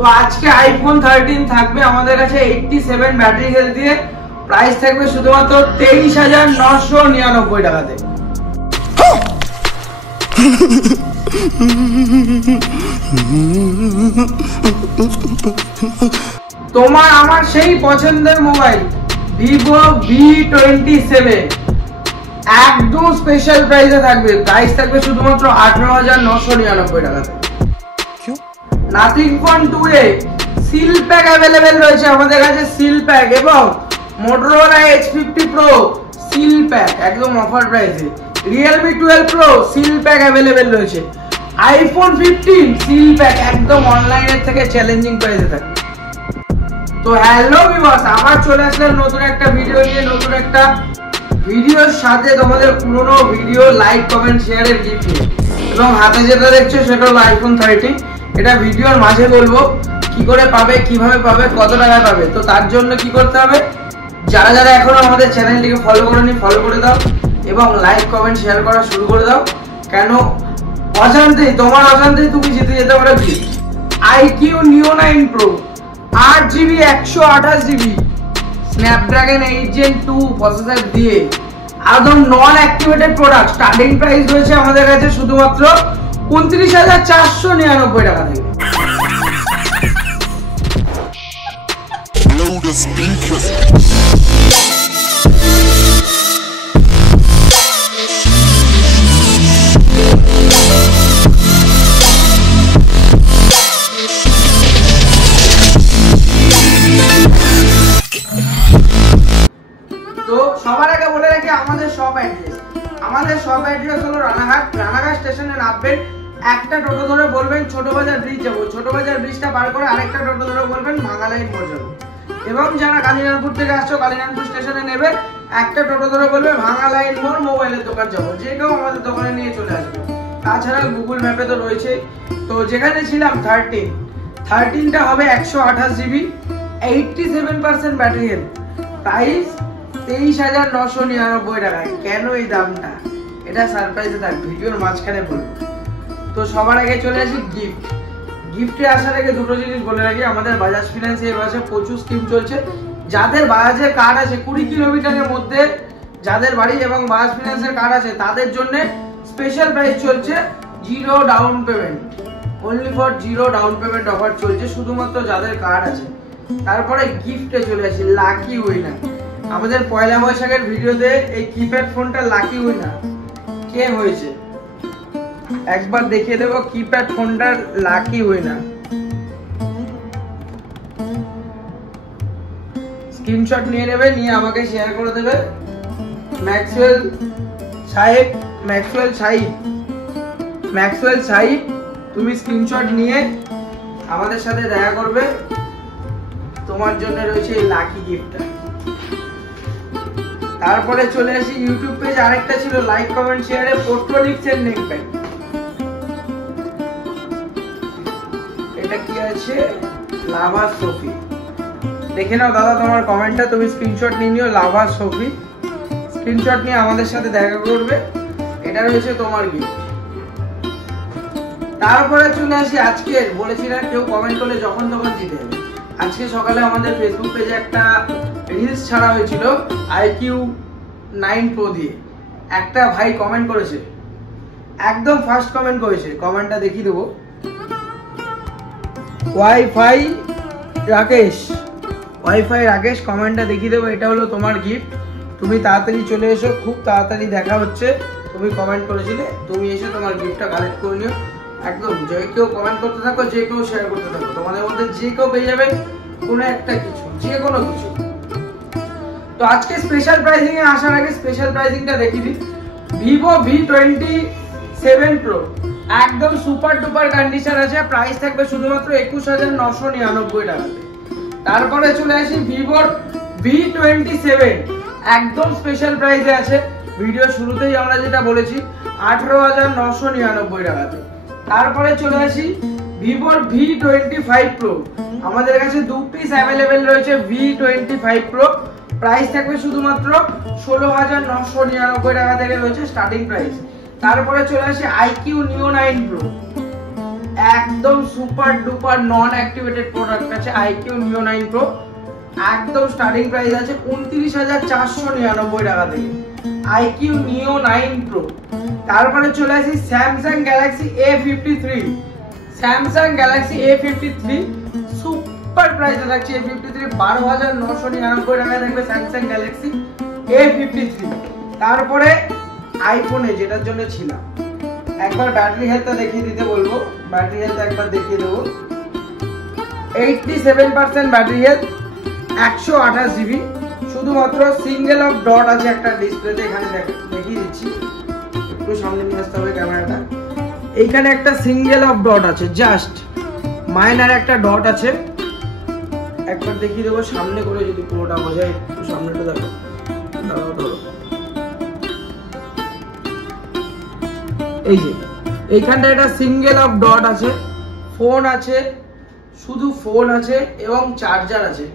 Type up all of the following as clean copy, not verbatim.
তো আজকে আইফোন 13 থাকবে আমাদের কাছে 87 ব্যাটারি হেলথ দিয়ে, প্রাইস থাকবে শুধুমাত্র 23,999 টাকাতে। তোমার আমার সেই পছন্দের মোবাইল Vivo V27 একদম স্পেশাল প্রাইসে থাকবে, প্রাইস থাকবে শুধুমাত্র 18,999 টাকাতে। Nothing phone 2A seal pack available রয়েছে আমাদের কাছে, সিল প্যাক, এবং Motorola H50 Pro seal pack একদম অফার প্রাইসে। Realme 12 Pro seal pack available রয়েছে। iPhone 15 সিল প্যাক একদম অনলাইনের থেকে চ্যালেঞ্জিং প্রাইসে থাকবে। তো হ্যালো ভিউয়ার্স, আবার চলে আসলাম নতুন একটা ভিডিও নিয়ে, নতুন একটা ভিডিওর সাথে তোমাদের পুরনো ভিডিও লাইক কমেন্ট শেয়ারের গিফট নিয়ে। এবং হাতে যেটা দেখছো সেটা হলো আইফোন 13। এটা ভিডিওর মাঝে বলবো কি করে পাবে, কিভাবে পাবে, কত টাকায় পাবে। তো তার জন্য কি করতে হবে, যারা যারা এখনো আমাদের চ্যানেলটিকে ফলো করেনি ফলো করে দাও এবং লাইক কমেন্ট শেয়ার করা শুরু করে দাও। কেন অজান্তেই, তোমার অজান্তেই তুমি জিতে যেতে পারো gift. IQ Neo 9 Pro 8GB 128GB Snapdragon 8 Gen 2 processor দিয়ে একদম নন অ্যাক্টিভেটেড প্রোডাক্ট। স্টার্টিং প্রাইস রয়েছে আমাদের কাছে শুধুমাত্র 29,499 টাকা থেকে। তো সবার আগে বলে রাখি আমাদের শপ অ্যাড্রেস। আমাদের শপ অ্যাড্রেস হলো রানাঘাট স্টেশনে নামবেন, একটা টোটো ধরে বলবেন ছোট বাজার ব্রিজ যাবো, ছোট বাজার ব্রিজটা পার করে আরেকটা টোটো ধরে বলবেন ভাঙা লাইন মোড় যাবো। এবং যারা কালিনানপুর থেকে আসছো কালিনানপুর স্টেশনে নেবে, একটা টোটো ধরে বলবে ভাঙা লাইন মোড় মোবাইলের দোকান যাবো, যে কেউ আমাদের দোকানে নিয়ে চলে আসবে। তাছাড়া গুগল ম্যাপে তো রয়েছে। তো যেখানে ছিলাম 13টা হবে 128GB 87% ব্যাটারি হেলথ, প্রাইস 23,999 টাকায়। কেন এই দামটা, এটা সারপ্রাইজে থাক, ভিডিওর মাঝখানে বলবো। তো সবার আগে চলে আসি গিফটে আসার আগে দুটো জিনিস বলে রাখি। আমাদের বাজাজ ফিন্যান্সে এই মাসে প্রচুর স্কিম চলছে। যাদের বাজাজের কার্ড আছে 20 কিলোমিটারের মধ্যে যাদের বাড়ি এবং বাজাজ ফিন্যান্সের কার্ড আছে তাদের জন্য স্পেশাল প্রাইস চলছে, 0 down payment, only for 0 down payment offer চলছে শুধুমাত্র যাদের কার্ড আছে। তারপরে গিফটে চলে আসি লাকি উইনার। আমাদের পয়লা বৈশাখের ভিডিওতে এই কিপ্যাড ফোনটা লাকি উইনার কে হয়েছে একবার দেখিয়ে দেবো। কিপ্যাড ফোনটার লাকি উইনার স্ক্রিনশট নিয়ে নেবে, নিয়ে আমাকে শেয়ার করে দেবে। ম্যাক্সওয়েল সাহিব তুমি স্ক্রিনশট নিয়ে আমাদের সাথে দেখা করবে, তোমার জন্য রয়েছে এই লাকি গিফটটা। তারপরে চলে আসি ইউটিউব পেজ, আরেকটা ছিল লাইক কমেন্ট শেয়ারে পোর্ট্রোনিক্স এর নেক ব্যান্ড। এটা কি আছে, লাভা সোফি। দেখে নাও দাদা তোমার কমেন্টটা, তুমি স্ক্রিনশট নিয়ে নিও, লাভা সোফি স্ক্রিনশট নিয়ে আমাদের সাথে দেখা করবে, এটা রয়েছে তোমার গিফট। তারপরে চলে আসি আজকে বলেছিলাম কেউ কমেন্ট করলে যখন তখন জিতে যাবে। আজকে সকালে আমাদের ফেসবুক পেজে একটা রিলস ছাড়া হয়েছিল IQ 9 Pro দিয়ে। একটা ভাই কমেন্ট করেছে, একদম ফার্স্ট কমেন্ট করেছে, কমেন্টটা দেখিয়ে দেবো। ওয়াইফাই রাকেশ কমেন্টটা দেখিয়ে দেবো, এটা হলো তোমার গিফট। তুমি তাড়াতাড়ি চলে এসো, খুব তাড়াতাড়ি দেখা হচ্ছে। তুমি কমেন্ট করেছিলে, তুমি এসে তোমার গিফটটা কালেক্ট করে নিও। একদম যে কেউ কমেন্ট করতে থাকো, যে কেউ শেয়ার করতে থাকো, তোমাদের মধ্যে যে কেউ পেয়ে যাবে কোনো একটা কিছু, যে কোনো কিছু। তো আজকে স্পেশাল প্রাইসিং এ আসার আগে স্পেশাল প্রাইসিংটা দেখিয়ে দিই। Vivo V27 Pro একদম সুপার ডুপার কন্ডিশন আছে, প্রাইস থাকবে শুধুমাত্র 21,999 টাকাতে। তারপরে চলে আসি Vivo V27 একদম স্পেশাল প্রাইসে আছে, ভিডিও শুরুতেই আমরা যেটা বলেছি 18,999 টাকাতে। তারপরে চলে আসি Vivo V25 Pro, আমাদের কাছে 2 পিস अवेलेबल রয়েছে V25 Pro, প্রাইস থাকবে শুধুমাত্র 16,999 টাকা থেকে রয়েছে স্টার্টিং প্রাইস। তারপরে চলে আসি IQ Neo 9 Pro একদম সুপার ডুপার নন অ্যাক্টিভেটেড প্রোডাক্ট আছে IQ Neo 9 Pro। একদম স্টার্টিং প্রাইস আছে 29,499 টাকা থেকে IQ Neo 9 Pro। তারপরে চলে আসি Samsung Galaxy A53। Samsung Galaxy A53 super প্রাইসে থাকছে A53 12,999 টাকায় থাকবে Samsung Galaxy A53। তারপরে আইফোনে যেটার জন্য ছিলাম, একবার ব্যাটারি হেলথটা দেখিয়ে দিতে বলবো। ব্যাটারি হেলথ একবার দেখিয়ে দেবো। 87% ব্যাটারি হেলথ, 128 জিবি। শুধুমাত্র সিঙ্গেল অফ ডট আছে একটা ডিসপ্লেতে, এখানে দেখিয়ে দিচ্ছি, একটু সামনে নিয়ে আসতে হবে ক্যামেরাটা। এইখানে একটা সিঙ্গেল অফ ডট আছে, জাস্ট মাইনার একটা ডট আছে। একবার দেখিয়ে দেবো সামনে করে, যদি পুরোটা বোঝায়। একটু সামনেটা দেখো, দাঁড়াও ধরো। এই যে এইখানটা একটা সিঙ্গেল অফ ডট আছে, ফোন আছে, শুধু ফোন আছে এবং চার্জার আছে।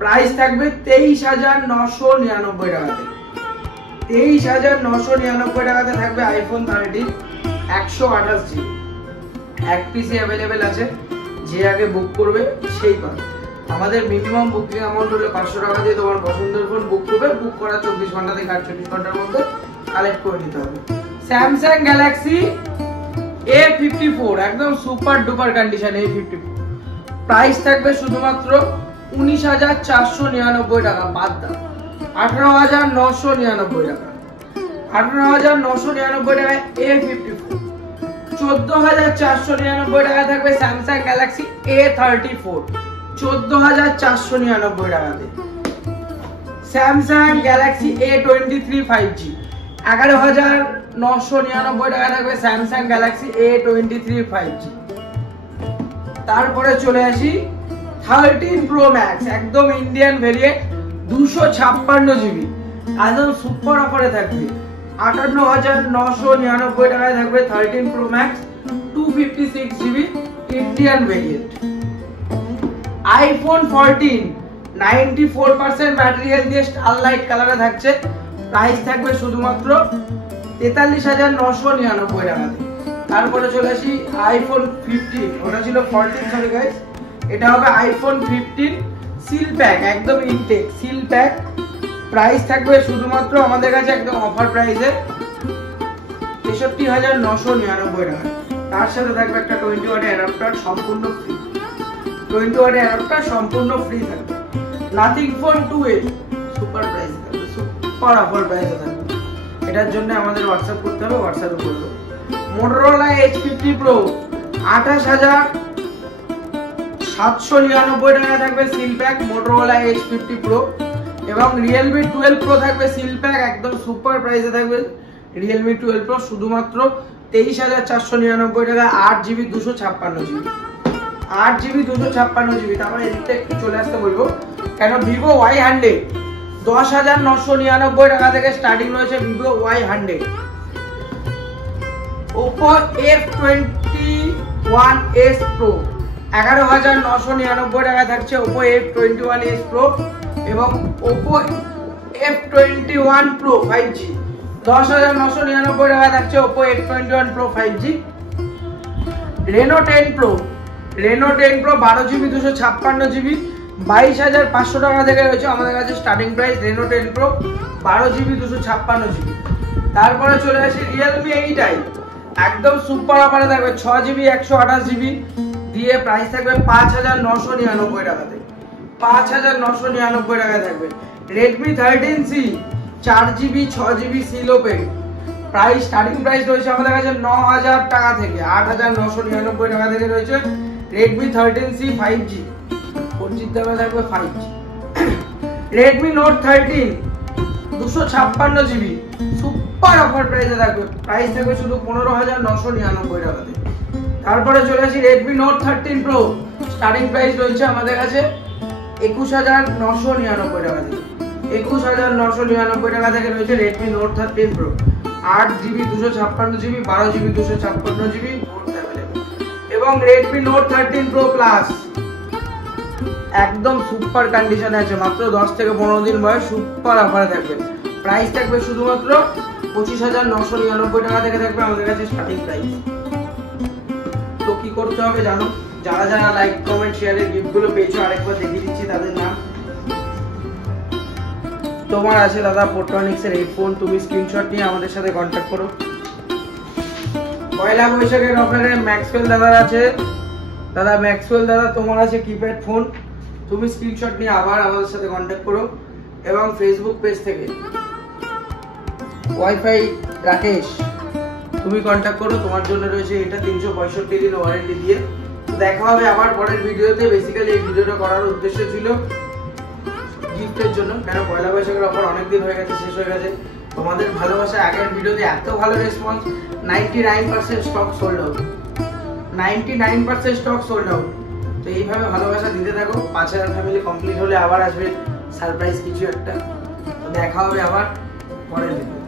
প্রাইস থাকবে 23,999 টাকাতে। 23,999 টাকাতে থাকবে আইফোন 13 128 জিবি। এক পিসি অ্যাভেলেবেল আছে, যে আগে বুক করবে সেই পাবে। আমাদের মিনিমাম বুকিং অ্যামাউন্ট হলো 500 টাকা দিয়ে তোমার পছন্দের ফোন বুক করবে। বুক করার 24 ঘন্টা থেকে 48 ঘন্টার মধ্যে কালেক্ট করে নিতে হবে। Samsung Galaxy A54 একদম super duper condition A54। Price থাকবে শুধুমাত্র 19,499 টাকা, বাদ দাও 18,999 টাকা। 18,999 টাকায় A54। 14,499 টাকা থাকবে Samsung Galaxy A34, 14,499 টাকাতে। Samsung Galaxy A23 5G 11,999 টাকা থাকবে Samsung Galaxy A23 5G। তারপরে চলে আসি 13 Pro Max, একদম ইন্ডিয়ান ভেরিয়েন্ট, 256 জিবি, একদম সুপার অফারে থাকবে। 58,999 টাকায় থাকবে 13 Pro Max 256 GB Indian variant. iPhone 14 94% battery health দিয়ে স্টারলাইট কালারে থাকছে। প্রাইস থাকবে শুধুমাত্র 43,999 টাকাতে। তারপরে চলে আসি iPhone 15, ওটা ছিল 14 সরি গাইস, এটা হবে iPhone 15 সিল প্যাক, একদম ইনটেক সিল প্যাক। প্রাইস থাকবে শুধুমাত্র আমাদের কাছে একদম অফার প্রাইসে 63,999 টাকা। তার সাথে থাকবে একটা 20 ওয়াট অ্যাডাপ্টার সম্পূর্ণ ফ্রি। 20 ওয়াট অ্যাডাপ্টার সম্পূর্ণ ফ্রি থাকবে। Nothing phone 2A super price থাকবে, সুপার অফার প্রাইসে থাকবে। এটার জন্য আমাদের হোয়াটসঅ্যাপ করতে হবে, হোয়াটসঅ্যাপে করবো। Motorola H50 Pro 28,799 টাকা থাকবে seal pack Motorola H50 Pro। এবং Realme 12 Pro থাকবে সিল প্যাক, একদম সুপার প্রাইসে থাকবে Realme 12 Pro, শুধুমাত্র 23,499 টাকা। 8GB 256GB, 8GB 256GB। তারপরে এদিকটা একটু চলে আসতে বলবো, কেন Vivo Y100 10,999 টাকা থেকে স্টার্টিং রয়েছে Vivo Y100। Oppo F21s Pro 11,999 টাকা থাকছে Oppo F21s Pro। এবং Oppo F21 Pro 5G 10,999 টাকা থাকছে Oppo F21 Pro 5G। Reno 10 Pro 12GB 256GB 22,500 টাকা থেকে রয়েছে আমাদের কাছে starting price Reno 10 Pro 12GB 256GB। তারপরে চলে আসি Realme 8i, একদম সুপার অফারে থাকবে 6GB 128GB দিয়ে। প্রাইস থাকবে 5,999 টাকাতে, 5,999 টাকায় থাকবে। Redmi 13C 4GB 6GB সিলোপে, প্রাইস স্টার্টিং প্রাইস রয়েছে আমাদের কাছে 9,000 টাকা থেকে, 8,999 টাকা থেকে রয়েছে Redmi 13C 5G। 4G দামে থাকবে 5G। Redmi Note 13 256GB super offer প্রাইসে থাকবে, প্রাইস থাকবে শুধু 15,999 টাকাতে। তারপরে চলে আসি Redmi Note 13 Pro, starting price রয়েছে আমাদের কাছে 21,999 টাকা থেকে, 21,999 টাকা থেকে রয়েছে Redmi Note 13 Pro। 8GB 256GB 12GB 256GB এবং Redmi Note 13 Pro Plus একদম সুপার কন্ডিশনে আছে, মাত্র 10 থেকে 15 দিন বয়স, সুপার অফারে থাকবে। প্রাইস থাকবে শুধুমাত্র 25,999 টাকা থেকে থাকবে আমাদের কাছে স্টার্টিং প্রাইস। তো কি করতে হবে জানো, যারা যারা লাইক কমেন্ট শেয়ারের গিফটগুলো পেয়েছো আরেকবার দেখিয়ে দিচ্ছি তাদের নাম। তোমার আছে দাদা পোট্রনিক্স এর হেডফোন, তুমি স্ক্রিনশট নিয়ে আমাদের সাথে কন্ট্যাক্ট করো। পয়লা বৈশাখের অফারে ম্যাক্সওয়েল দাদার আছে, দাদা ম্যাক্সওয়েল দাদা তোমার আছে কিপ্যাড ফোন, তুমি স্ক্রিনশট নিয়ে আবার আমাদের সাথে কন্ট্যাক্ট করো। এবং ফেসবুক পেজ থেকে ওয়াইফাই রাকেশ তুমি কন্ট্যাক্ট করো, তোমার জন্য রয়েছে এটা 365 দিন ওয়ারেন্টি দিয়ে। দেখা হবে আবার পরের ভিডিওতে। বেসিক্যালি এই ভিডিওটা করার উদ্দেশ্য ছিল গিফটের জন্য, কেন পয়লা বৈশাখের অফার অনেকদিন হয়ে গেছে, শেষ হয়ে গেছে। তোমাদের ভালোবাসা, আগের ভিডিওতে এত ভালো response, 99% stock sold out, 99% stock sold out. তো এইভাবে ভালোবাসা দিতে থাকো। 5000 ফ্যামিলি কমপ্লিট হলে আবার আসবে সারপ্রাইজ কিছু একটা। তো দেখা হবে আবার পরের ভিডিও।